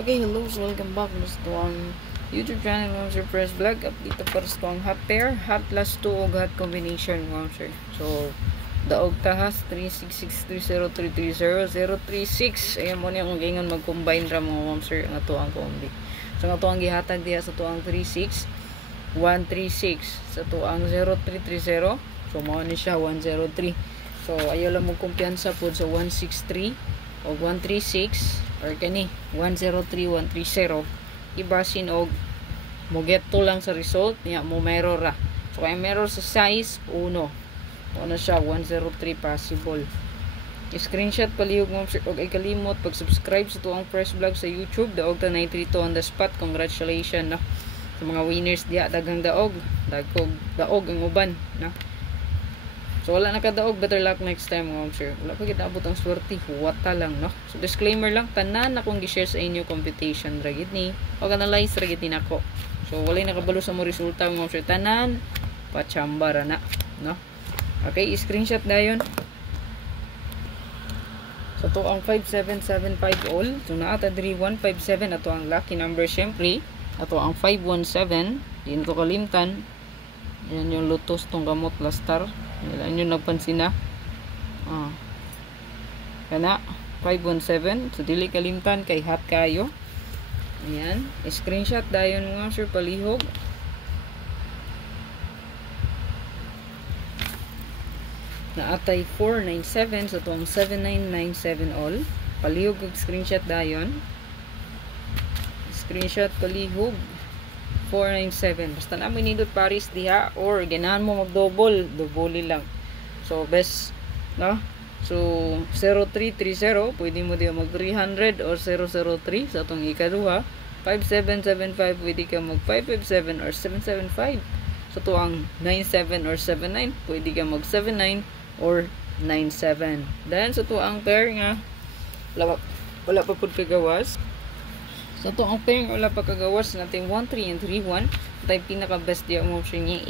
Okay, hello, so welcome back to ang YouTube channel mo sir Press Vlog. Update para sa ang hot pair, hot plus 2 o hot combination mo sir. So, daog tahas 36630330036. Ayan mo niya kung ganyan mag-combine ra mo sir ang ato ang combi. So, ang ato ang gihatag diha sa ato ang 36136 sa ato ang 0330. So, mao ni siya 103. So, ayaw lang mo kumpiyansa po sa 163 o 136 or kani 103130 ibasin og mo get to lang sa result niya mo mirror ra. So kay mirror sa size 1 na siya 103 possible. I-screenshot palihog mo og ay kalimot pag-subscribe sa tuang Press Vlog sa YouTube. Daog ta 932 on the spot. Congratulations no sa mga winners diha. Daghang daog ang uban no. So wala nakadaog, better luck next time mga sir. Wala pa kita abot ang swerte, huwata lang no. So disclaimer lang, tanan akong gi-share sa inyo computation ra gid ni o analyze ra gid nako. So walay nakabalo sa mo resulta mga sir, tanan pachamba ra na no. Okay, screenshot dayon. So to ang 5775 all. So naa ta 3157 ato ang lucky number syempre. Ato ang 517, di na to kalimtan. Yan yung lutos tong gamot lastar. Yan yung napansin na. Kana 517. So dili kalimtan kay hot kayo. Ayan. Screenshot dayon nga sir palihog. Na atay 497 so tong 7997 all. Palihog og screenshot dayon. Screenshot palihog 497. Basta na mo nindot Paris diha or ganahan mo mag-double, double lang. So best no? So 0330 pwede mo diha mag 300 or 003 sa atong ikaduha. 5775 pwede ka mag 557 or 775. So to ang 97 or 79 pwede ka mag 79 or 97. Then so to ang pair nga wala pa pud kagawas. So ito ang pair wala pa kagawas natin 1, 3, and 3, 1. Ito pinaka best di ang option niya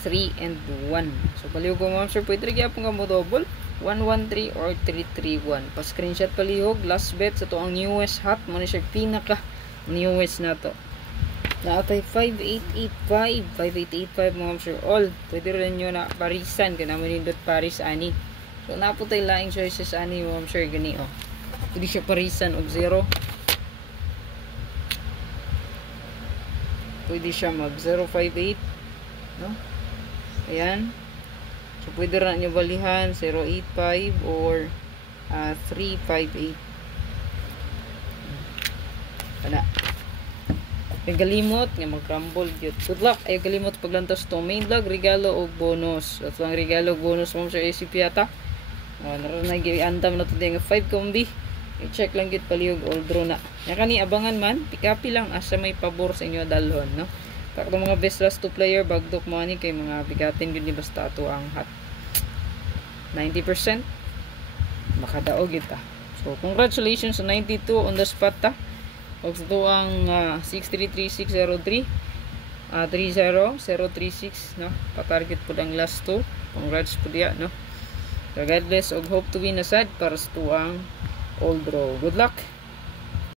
8, 3, and 1. So palihog mo option pwede rin po nga mo double 1, 1, 3 or 3, 3, 1. Pa screenshot palihog last bet sa ito ang newest hot mo na siya pinaka newest na to. Naatay 5885 5885 mga option all. Pwede rin nyo na parisan ka naman yung Paris ani. So naputay laing choices ani mga option gani oh. Pwede siya parisan og 0. Pwede siya mag 058 no? Ayan. So pwede rin nyo balihan 085 or 358 kana. Ay galimot nga mag-crumble yun. Good luck. Ay galimot paglantas to main vlog, regalo o bonus. At ang regalo bonus mo sa ACP yata. Naranay andam na to nga 5 combi. I-check lang git palihog all draw na. Nga kani abangan man, pikapi lang asa may pabor sa inyo dalhon, no? Takto mga best last 2 player bagdok mo ani kay mga bigatin gyud ni basta ato ang hot. 90% makadaog kita. So congratulations sa 92 on the spot ta. Og sa to ang 633603 30036 no. Pa-target pud ang last 2. Congrats pud ya, no? So God bless og hope to win asad para sa tuang all draw. Good luck!